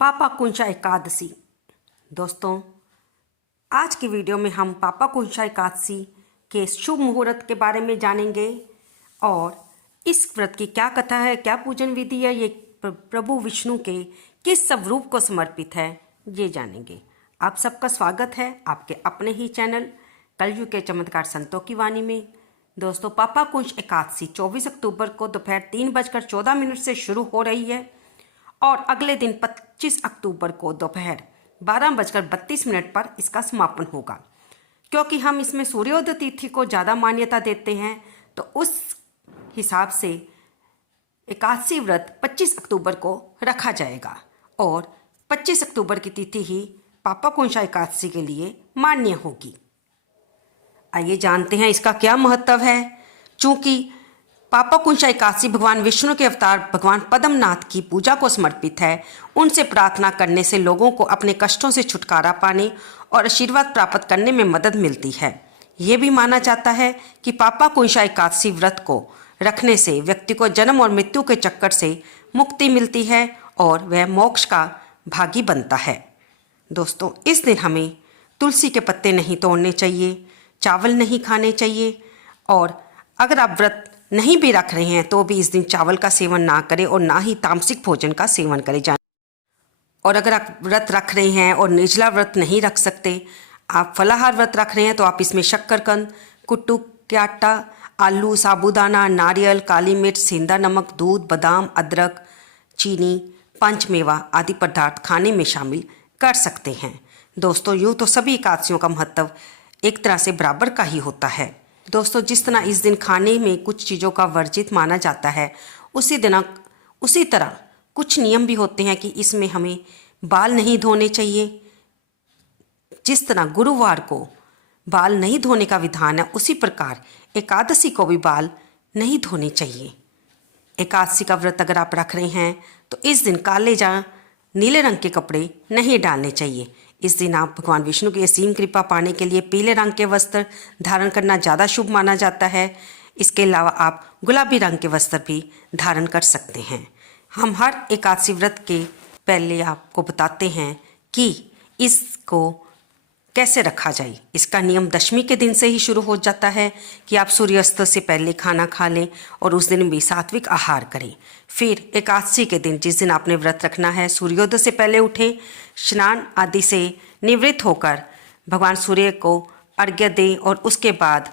पापाकुंशा एकादशी। दोस्तों, आज की वीडियो में हम पापाकुंशा एकादशी के शुभ मुहूर्त के बारे में जानेंगे और इस व्रत की क्या कथा है, क्या पूजन विधि है, ये प्रभु विष्णु के किस स्वरूप को समर्पित है, ये जानेंगे। आप सबका स्वागत है आपके अपने ही चैनल कलयुग के चमत्कार संतों की वाणी में। दोस्तों, पापाकुंश एकादशी 24 अक्टूबर को दोपहर 3:14 से शुरू हो रही है और अगले दिन 25 अक्टूबर को दोपहर 12:32 पर इसका समापन होगा। क्योंकि हम इसमें सूर्योदय तिथि को ज़्यादा मान्यता देते हैं, तो उस हिसाब से एकादशी व्रत 25 अक्टूबर को रखा जाएगा और 25 अक्टूबर की तिथि ही पापाकुंशा एकादशी के लिए मान्य होगी। आइए जानते हैं इसका क्या महत्व है। चूँकि पापाकुंशा एकादशी भगवान विष्णु के अवतार भगवान पद्मनाथ की पूजा को समर्पित है, उनसे प्रार्थना करने से लोगों को अपने कष्टों से छुटकारा पाने और आशीर्वाद प्राप्त करने में मदद मिलती है। ये भी माना जाता है कि पापाकुंशा एकादशी व्रत को रखने से व्यक्ति को जन्म और मृत्यु के चक्कर से मुक्ति मिलती है और वह मोक्ष का भागी बनता है। दोस्तों, इस दिन हमें तुलसी के पत्ते नहीं तोड़ने चाहिए, चावल नहीं खाने चाहिए और अगर आप व्रत नहीं भी रख रहे हैं तो भी इस दिन चावल का सेवन ना करें और ना ही तामसिक भोजन का सेवन करें। और अगर आप व्रत रख रहे हैं और निर्जला व्रत नहीं रख सकते, आप फलाहार व्रत रख रहे हैं, तो आप इसमें शक्करकंद, कुट्टू के आटा, आलू, साबूदाना, नारियल, काली मिर्च, सेंधा नमक, दूध, बादाम, अदरक, चीनी, पंचमेवा आदि पदार्थ खाने में शामिल कर सकते हैं। दोस्तों, यूँ तो सभी एकादशियों का महत्व एक तरह से बराबर का ही होता है। दोस्तों, जिस तरह इस दिन खाने में कुछ चीज़ों का वर्जित माना जाता है, उसी तरह कुछ नियम भी होते हैं कि इसमें हमें बाल नहीं धोने चाहिए। जिस तरह गुरुवार को बाल नहीं धोने का विधान है, उसी प्रकार एकादशी को भी बाल नहीं धोने चाहिए। एकादशी का व्रत अगर आप रख रहे हैं तो इस दिन काले या नीले रंग के कपड़े नहीं डालने चाहिए। इस दिन आप भगवान विष्णु की असीम कृपा पाने के लिए पीले रंग के वस्त्र धारण करना ज़्यादा शुभ माना जाता है। इसके अलावा आप गुलाबी रंग के वस्त्र भी धारण कर सकते हैं। हम हर एकादशी व्रत के पहले आपको बताते हैं कि इसको कैसे रखा जाए। इसका नियम दशमी के दिन से ही शुरू हो जाता है कि आप सूर्यास्त से पहले खाना खा लें और उस दिन भी सात्विक आहार करें। फिर एकादशी के दिन जिस दिन आपने व्रत रखना है, सूर्योदय से पहले उठें, स्नान आदि से निवृत्त होकर भगवान सूर्य को अर्घ्य दें और उसके बाद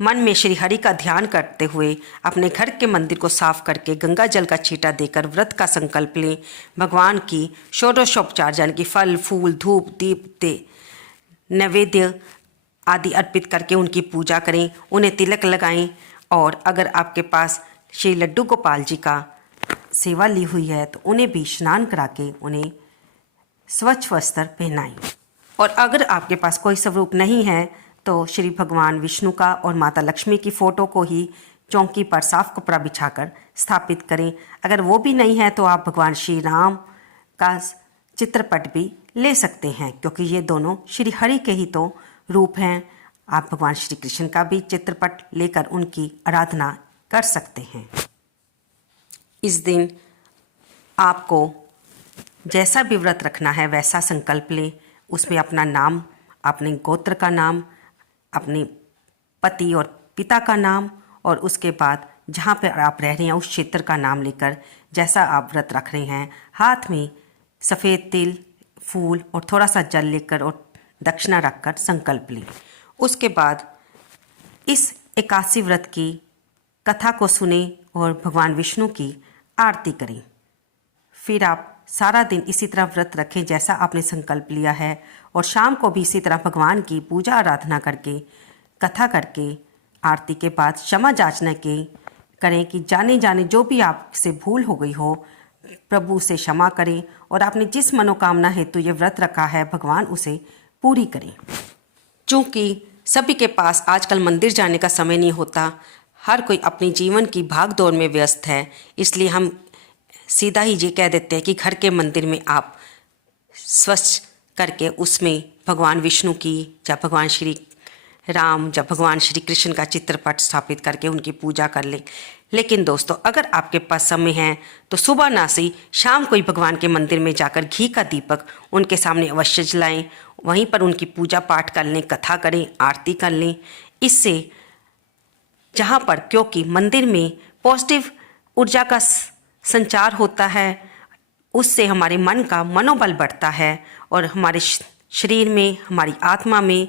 मन में श्री हरि का ध्यान करते हुए अपने घर के मंदिर को साफ करके गंगा जल का छींटा देकर व्रत का संकल्प लें। भगवान की षोडशोपचार यानी कि फल, फूल, धूप, दीप दे नैवेद्य आदि अर्पित करके उनकी पूजा करें, उन्हें तिलक लगाएं और अगर आपके पास श्री लड्डू गोपाल जी का सेवा ली हुई है तो उन्हें भी स्नान करा के उन्हें स्वच्छ वस्त्र पहनाएं। और अगर आपके पास कोई स्वरूप नहीं है तो श्री भगवान विष्णु का और माता लक्ष्मी की फ़ोटो को ही चौकी पर साफ कपड़ा बिछाकर स्थापित करें। अगर वो भी नहीं है तो आप भगवान श्री राम का चित्रपट भी ले सकते हैं, क्योंकि ये दोनों श्री हरि के ही तो रूप हैं। आप भगवान श्री कृष्ण का भी चित्रपट लेकर उनकी आराधना कर सकते हैं। इस दिन आपको जैसा भी व्रत रखना है वैसा संकल्प लें। उसमें अपना नाम, अपने गोत्र का नाम, अपने पति और पिता का नाम और उसके बाद जहाँ पर आप रह रहे हैं उस क्षेत्र का नाम लेकर जैसा आप व्रत रख रहे हैं, हाथ में सफ़ेद तिल, फूल और थोड़ा सा जल लेकर और दक्षिणा रखकर संकल्प लें। उसके बाद इस एकादशी व्रत की कथा को सुने और भगवान विष्णु की आरती करें। फिर आप सारा दिन इसी तरह व्रत रखें जैसा आपने संकल्प लिया है और शाम को भी इसी तरह भगवान की पूजा आराधना करके, कथा करके, आरती के बाद क्षमा याचना करें कि जाने जाने जो भी आपसे भूल हो गई हो प्रभु से क्षमा करें और आपने जिस मनोकामना हेतु ये व्रत रखा है भगवान उसे पूरी करें। चूँकि सभी के पास आजकल मंदिर जाने का समय नहीं होता, हर कोई अपनी जीवन की भाग दौड़ में व्यस्त है, इसलिए हम सीधा ही ये कह देते हैं कि घर के मंदिर में आप स्वच्छ करके उसमें भगवान विष्णु की या भगवान श्री राम या भगवान श्री कृष्ण का चित्रपट स्थापित करके उनकी पूजा कर लें। लेकिन दोस्तों अगर आपके पास समय है तो सुबह ना से शाम को ही भगवान के मंदिर में जाकर घी का दीपक उनके सामने अवश्य जलाएं। वहीं पर उनकी पूजा पाठ कर लें, कथा करें, आरती कर लें। इससे जहाँ पर क्योंकि मंदिर में पॉजिटिव ऊर्जा का संचार होता है, उससे हमारे मन का मनोबल बढ़ता है और हमारे शरीर में, हमारी आत्मा में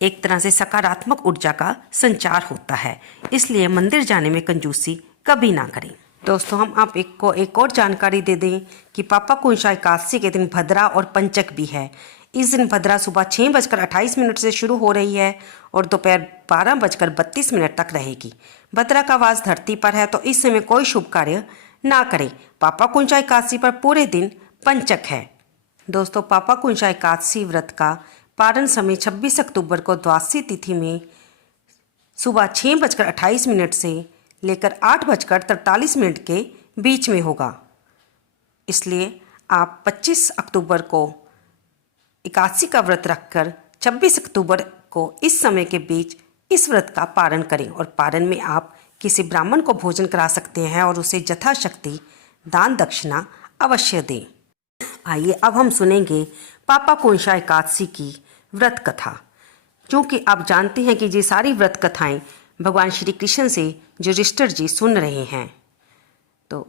एक तरह से सकारात्मक ऊर्जा का संचार होता है। इसलिए मंदिर जाने में कंजूसी कभी ना करें। दोस्तों हम आप एक और जानकारी दे दें कि पापा कुंशा एकादशी के दिन भद्रा और पंचक भी है। इस दिन भद्रा सुबह 6:28 से शुरू हो रही है और दोपहर 12:32 तक रहेगी। भद्रा का वास धरती पर है तो इस समय कोई शुभ कार्य ना करें। पापा कुंशा एकादशी पर पूरे दिन पंचक है। दोस्तों पापा कुंशा एकादशी व्रत का पारण समय 26 अक्टूबर को द्वादशी तिथि में सुबह 6:28 से लेकर 8:43 के बीच में होगा। इसलिए आप 25 अक्टूबर को एकादशी का व्रत रखकर 26 अक्टूबर को इस समय के बीच इस व्रत का पारण करें और पारण में आप किसी ब्राह्मण को भोजन करा सकते हैं और उसे यथाशक्ति दान दक्षिणा अवश्य दें। आइए अब हम सुनेंगे पापा कुंशा एकादशी की व्रत कथा। क्योंकि आप जानते हैं कि ये सारी व्रत कथाएं भगवान श्री कृष्ण से युधिष्ठिर जी सुन रहे हैं, तो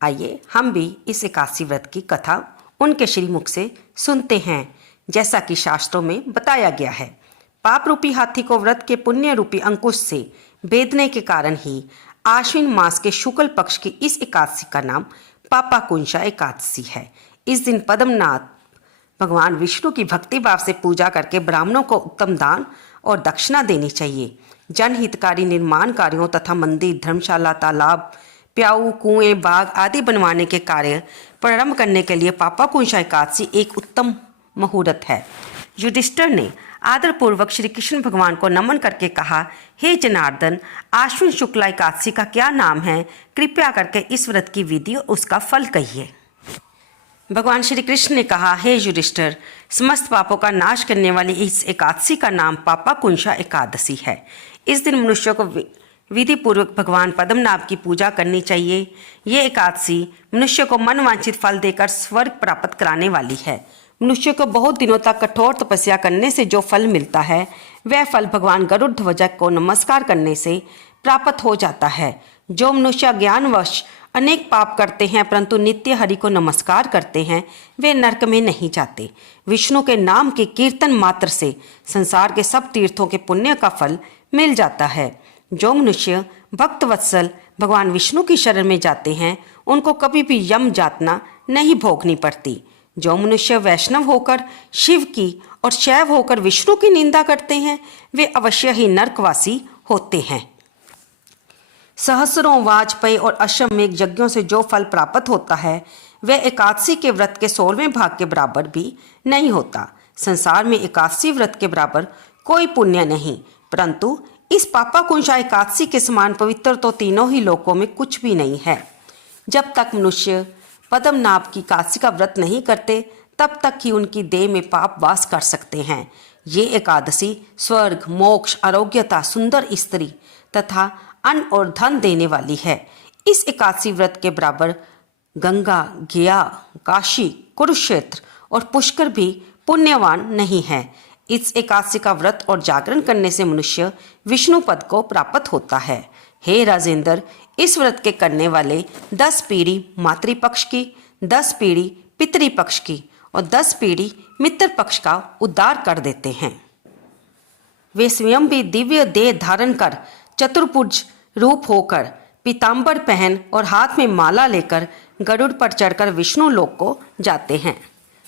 आइए हम भी इस एकादशी व्रत की कथा उनके श्रीमुख से सुनते हैं। जैसा कि शास्त्रों में बताया गया है, पाप रूपी हाथी को व्रत के पुण्य रूपी अंकुश से बेधने के कारण ही आश्विन मास के शुक्ल पक्ष की इस एकादशी का नाम पापा कुंशा एकादशी है। इस दिन पद्मनाथ भगवान विष्णु की भक्ति भाव से पूजा करके ब्राह्मणों को उत्तम दान और दक्षिणा देनी चाहिए। जनहितकारी निर्माण कार्यों तथा मंदिर, धर्मशाला, तालाब, प्याऊ, कुएं, बाग आदि बनवाने के कार्य प्रारंभ करने के लिए पापा कुंशा एकादशी एक उत्तम मुहूर्त है। युधिष्ठिर ने आदरपूर्वक श्री कृष्ण भगवान को नमन करके कहा, हे जनार्दन, आश्विन शुक्ला एकादशी का क्या नाम है? कृपया करके इस व्रत की विधि और उसका फल कहिए। भगवान श्री कृष्ण ने कहा, हे युधिष्ठिर, समस्त पापों का नाश करने वाली इस एकादशी का नाम पापा कुंशा एकादशी है। इस दिन मनुष्यों को विधि पूर्वक भगवान पद्मनाभ की पूजा करनी चाहिए। ये एकादशी मनुष्य को मनवांछित फल देकर स्वर्ग प्राप्त कराने वाली है। मनुष्य को बहुत दिनों तक कठोर तपस्या करने से जो फल मिलता है, वह फल भगवान गरुड़ ध्वज को नमस्कार करने से प्राप्त हो जाता है। जो मनुष्य ज्ञानवश अनेक पाप करते हैं परंतु नित्य हरि को नमस्कार करते हैं, वे नरक में नहीं जाते। विष्णु के नाम के कीर्तन मात्र से संसार के सब तीर्थों के पुण्य का फल मिल जाता है। जो मनुष्य भक्त वत्सल भगवान विष्णु की शरण में जाते हैं, उनको कभी भी यम यातना नहीं भोगनी पड़ती। जो मनुष्य वैष्णव होकर शिव की और शैव होकर विष्णु की निंदा करते हैं, वे अवश्य ही नरकवासी होते हैं। सहस्रों वाजपेयी और अश्वमेघ यज्ञों से जो फल प्राप्त होता है, वह एकादशी के व्रत के 16वें भाग के बराबर भी नहीं होता। संसार में एकादशी व्रत के बराबर कोई पुण्य नहीं, परंतु इस पापा कुंशा एकादशी के समान पवित्र तो तीनों ही लोकों में कुछ भी नहीं है। जब तक मनुष्य पद्मनाभ की एकादशी का व्रत नहीं करते, तब तक ही उनकी देह में पाप वास कर सकते हैं। ये एकादशी स्वर्ग, मोक्ष, आरोग्यता, सुंदर स्त्री तथा अन्न और धन देने वाली है। इस एकादशी व्रत के बराबर गंगा, गया, काशी, कुरुक्षेत्र और पुष्कर भी पुण्यवान नहीं है। इस एकादशी का व्रत और जागरण करने से मनुष्य विष्णु पद को प्राप्त होता है। हे राजेंद्र, इस व्रत के करने वाले 10 पीढ़ी मातृपक्ष की, 10 पीढ़ी पितृपक्ष की और 10 पीढ़ी मित्र पक्ष का उद्धार कर देते हैं। वे स्वयं भी दिव्य देह धारण कर चतुर्भुज रूप होकर पीतांबर पहन और हाथ में माला लेकर गरुड़ पर चढ़कर विष्णु लोक को जाते हैं।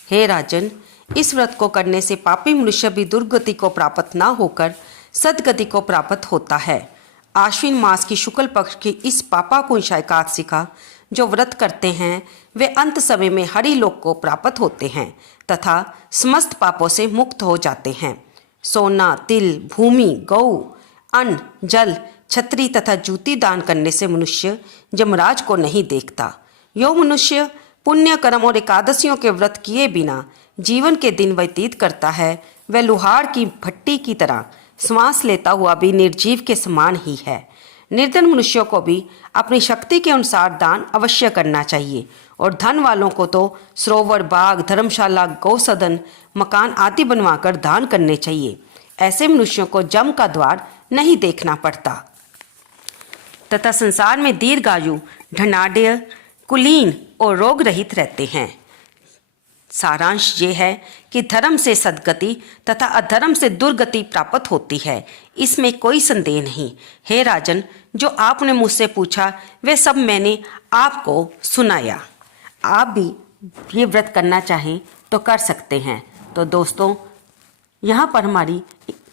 हे राजन, इस व्रत को करने से पापी मनुष्य भी दुर्गति को प्राप्त न होकर सदगति को प्राप्त होता है। आश्विन मास की शुक्ल पक्ष की इस पापा कुंशा एकादशी का जो व्रत करते हैं, वे अंत समय में हरि लोक को प्राप्त होते हैं तथा समस्त पापों से मुक्त हो जाते हैं। सोना, तिल, भूमि, गौ, अन्न, जल, छत्री तथा जूती दान करने से मनुष्य यमराज को नहीं देखता। यो मनुष्य पुण्य कर्म और एकादशियों के व्रत किए बिना जीवन के दिन व्यतीत करता है, वह लुहार की भट्टी की तरह श्वास लेता हुआ भी निर्जीव के समान ही है। निर्धन मनुष्यों को भी अपनी शक्ति के अनुसार दान अवश्य करना चाहिए और धन वालों को तो सरोवर, बाग, धर्मशाला, गौसदन, मकान आदि बनवाकर दान करने चाहिए। ऐसे मनुष्यों को जम का द्वार नहीं देखना पड़ता तथा संसार में दीर्घायु, धनाढ्य, कुलीन और रोग रहित रहते हैं। सारांश ये है कि धर्म से सद्गति तथा अधर्म से दुर्गति प्राप्त होती है, इसमें कोई संदेह नहीं। हे राजन, जो आपने मुझसे पूछा वे सब मैंने आपको सुनाया। आप भी ये व्रत करना चाहें तो कर सकते हैं। तो दोस्तों, यहाँ पर हमारी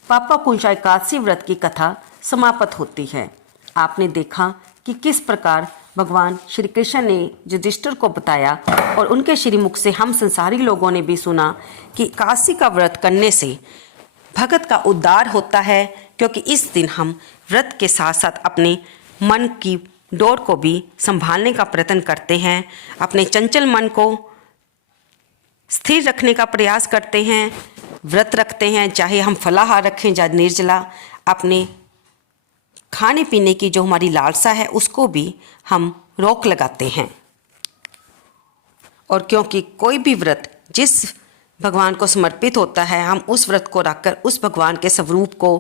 पापा पुंसा एकादशी व्रत की कथा समाप्त होती है। आपने देखा कि किस प्रकार भगवान श्री कृष्ण ने युधिष्ठिर को बताया और उनके श्रीमुख से हम संसारी लोगों ने भी सुना कि एकादशी का व्रत करने से भगत का उद्धार होता है, क्योंकि इस दिन हम व्रत के साथ साथ अपने मन की डोर को भी संभालने का प्रयत्न करते हैं, अपने चंचल मन को स्थिर रखने का प्रयास करते हैं, व्रत रखते हैं, चाहे हम फलाहार रखें या निर्जला। अपने खाने पीने की जो हमारी लालसा है उसको भी हम रोक लगाते हैं। और क्योंकि कोई भी व्रत जिस भगवान को समर्पित होता है, हम उस व्रत को रखकर उस भगवान के स्वरूप को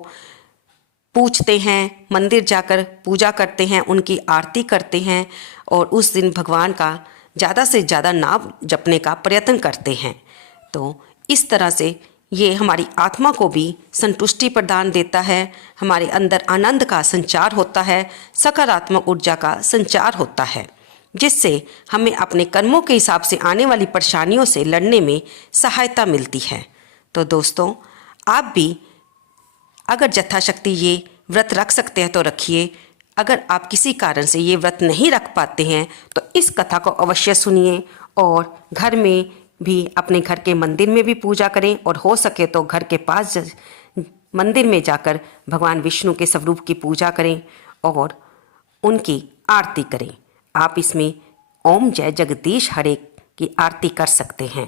पूजते हैं, मंदिर जाकर पूजा करते हैं, उनकी आरती करते हैं और उस दिन भगवान का ज़्यादा से ज़्यादा नाम जपने का प्रयत्न करते हैं। तो इस तरह से ये हमारी आत्मा को भी संतुष्टि प्रदान देता है, हमारे अंदर आनंद का संचार होता है, सकारात्मक ऊर्जा का संचार होता है, जिससे हमें अपने कर्मों के हिसाब से आने वाली परेशानियों से लड़ने में सहायता मिलती है। तो दोस्तों, आप भी अगर यथाशक्ति ये व्रत रख सकते हैं तो रखिए। अगर आप किसी कारण से ये व्रत नहीं रख पाते हैं तो इस कथा को अवश्य सुनिए और घर में भी, अपने घर के मंदिर में भी पूजा करें और हो सके तो घर के पास मंदिर में जाकर भगवान विष्णु के स्वरूप की पूजा करें और उनकी आरती करें। आप इसमें ओम जय जगदीश हरे की आरती कर सकते हैं।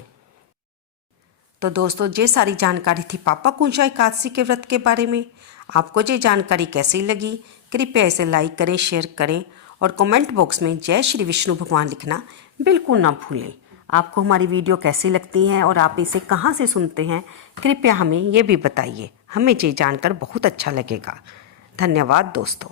तो दोस्तों, ये सारी जानकारी थी पापा कुंशा एकादशी के व्रत के बारे में। आपको ये जानकारी कैसी लगी? कृपया इसे लाइक करें, शेयर करें और कमेंट बॉक्स में जय श्री विष्णु भगवान लिखना बिल्कुल ना भूलें। आपको हमारी वीडियो कैसी लगती है और आप इसे कहाँ से सुनते हैं, कृपया हमें ये भी बताइए। हमें ये जानकर बहुत अच्छा लगेगा। धन्यवाद दोस्तों।